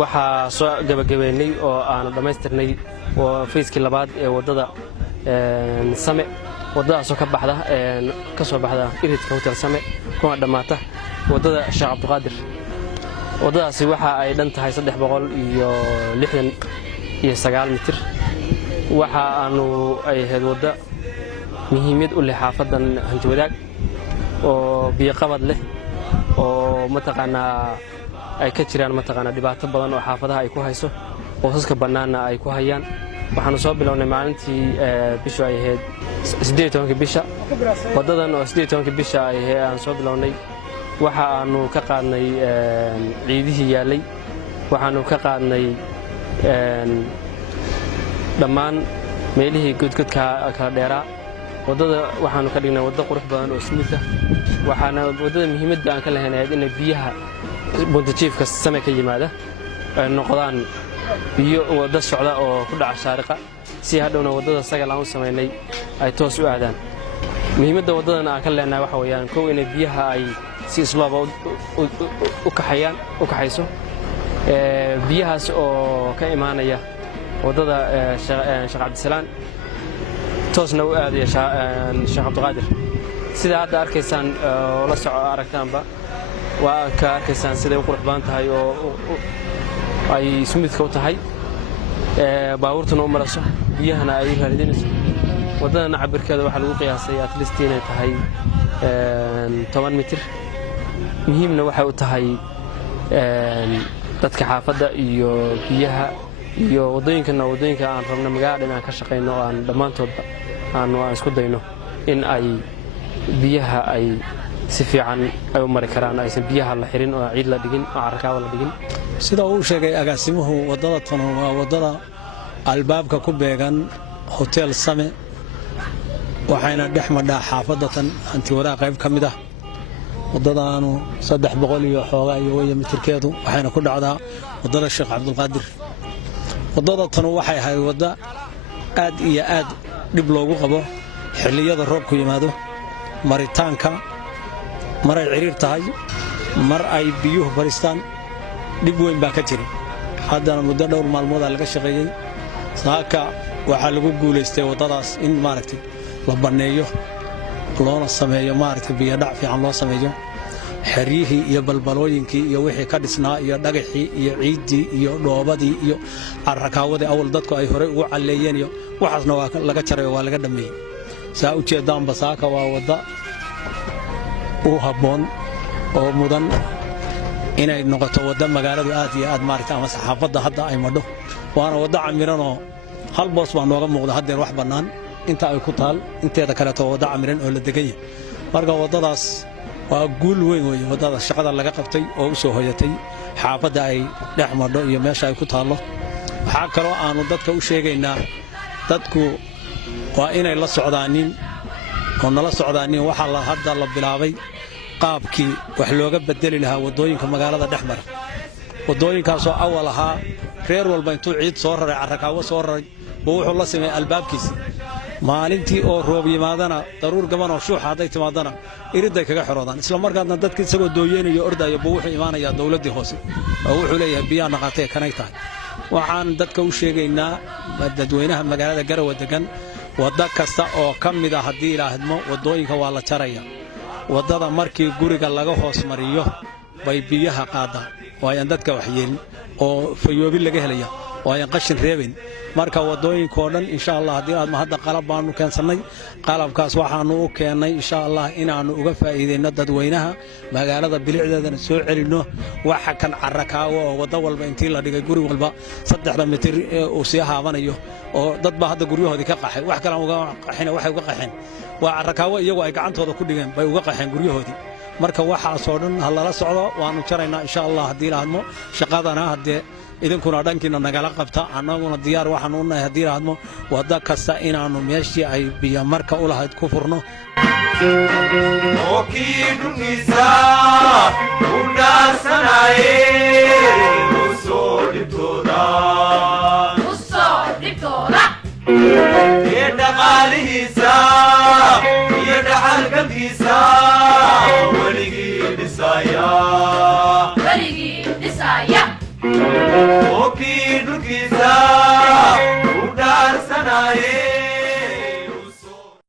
waxaa soo gabagabeynay oo aan dhamaystirnay oo fiiskii labaad ee wadada Same wadadaas oo ka soo baxda iridka hotel Same kuna dhamaata wadada Sheekh Cabdulqaadir wadadaasi waxa ay dhan tahay 369 mitir waxa aanu ay ahayd wada muhiimad u leh xaafadan Hantiwadaag oo biyo qabad leh oo mataqaanaa ay ka jiraan mataqaanaa dhibaato badan oo xaafadaha ay ku hayso qoysaska banaana ay ku hayaan waxaanu soo bilownay maalintii bisha ay ahayd 18 bisha wadadan oo 18 bisha ay aan soo bilownay waxa aanu ka qaadnay ciidihii yaalay waxaanu ka qaadnay dhammaan meelihii godgodka kala dheeraa wadada waxaanu ka dhignay wada qurux badan oo smooth ah waxaana wadada muhiimadda aan ka lahaynay in biyaha buntajiifka Same ka yimaada ay noqdaan biyo wada socda oo ku dhaca shaariqa si hadhowna wadada sagal aan u sameynay ay toos u aadaan muhiimadda wadadan aan ka leenahay waxa weeyaan koow in biyaha ay si islooba u kaxayso biyahaas oo ka imaanaya wadada Sheekh Cabdisalaam toosna u aadaya Sheekh Cabdulqaadir sida hadda arkaysaan oo la soco aragtaanba waa ka arkaysaan sida ay qurux badan tahay oo ay smoothka u tahay baabuurtuna u marayso biyahana ay raadinayso wadadana cabirkeeda waxa lagu qiyaasay at least inay tahay 10 mitir muhiimna waxa u tahay dadka xaafadda iyo biyaha iyo wadooyinka aan rabno magaalada inaan ka shaqeyno oo aan dhamaantoodba aan isku dayno in ay biyaha ay si fiican ay u mari karaan aysan biyaha la xirin oo ciid la dhigin oo carakaaba la dhigin sida uu sheegay agaasimuhu wadada tan waa wadada albaabka ku beegan hotel Same waxayna dhexmadhaa xaafadatan Hantiwadaag qayb kamid ah wadadaanu 300 iyo xoogaa iyo way mitirkeedu waxayna ku dhacdaa wadada Sheekh Cabdulqaadir wadada tan waxay ahayd wada aad iyo aad dib loogu qabo xilliyada roobku yimaado maritaanka maray ciriir tahay mar ay biyuhu baristaan dib weyn baa ka jira haddana muddo dhowr maalmood laga shaqeeyay saaka waxa lagu guuleystay wadadaas in maaragtay la baneeyo loona sameeyo maaragtay biyo dhac fiican loo sameeyo xariihi iyo balbalooyinkii iyo wixii ka dhisnaa iyo dhagaxii iyo ciidii iyo dhoobadii iyo carakaawada awal dadku ay hore ugu caleeyeen iyo waxaasna waa laga jaray waa laga dhameeyay saa u jeedaan basaaka waa wada u haboon oo mudan inay noqoto wada magaaladu aad iyo aad maaragtay ama saxaafadda hadda ay madho waana wada camiran oo hal boos baa nooga muuqda haddeen wax bannaan inta ay ku taal inteeda kale to wada camiran oo la degan yahay marka wadadaas waa guul weyn weeye wadada shaqada laga qabtay oo u soo hoyatay xaafadda ay dhex madho iyo meesha ay ku taalo waxa kale oo aanu dadka u sheegaynaa dadku waa inay la socdaanin oo nala socdaanin waxa la hadda la bilaabay qaabkii wax looga bedeli lahaa wadooyinka magaalada dhexmara wadooyinkaas oo awal ahaa reer walba intuu ciid soo raray carrakaawo soo raray wuxuu la sameeyay albaabkiisa maalintii oo roob yimaadana daruur gaban oo shuux haday timaadana iriday kaga xiroodaan isla markaasna dadkii isagoo dooyeenayo ordayo buu wuxuu imaanaya dawladii hoose oo wuxuu leeyahay biyaha naqatay kanay tahay waxaan dadka u sheegaynaa dadweynaha magaalada Garowe degan wada kasta oo kamid ah hadii ilaahadmo wadooyinka waa la jaraya wadada markii guriga laga hoos mariyo bay biyaha qaada waayaan dadka wax yeelin oo fayoobi laga helaya waayaan qashin reebin marka wadooyinka oo dhan insha Allah hadii aad ma hadda qalab baanu keensanay qalabkaas waxaanu u keenay insha Allah inaanu uga faa'iideyno dadweynaha magaalada bilicdeedana soo celino waxa kan carrakaawo oo wada walba intii la dhigay guri walba 3 mitir oo si haabanayo oo dad ba hadda guryahoodii ka qaxay wax kale uga qaxina waxay uga qaxeen waa carrakaawo iyagu ay gacantooda ku dhigeen bay uga qaxeen guryahoodii marka waxaasoo dhan ha lala socdo waanu jaraynaa insha allah haddii laadmo shaqadana haddee idinkuna dhankiina nagala qabta annaguna diyaar waxaanu u nahay haddii laadmo wadda kasta inaannu meeshii ay biyo marka u lahayd ku furno Weligii dhisaya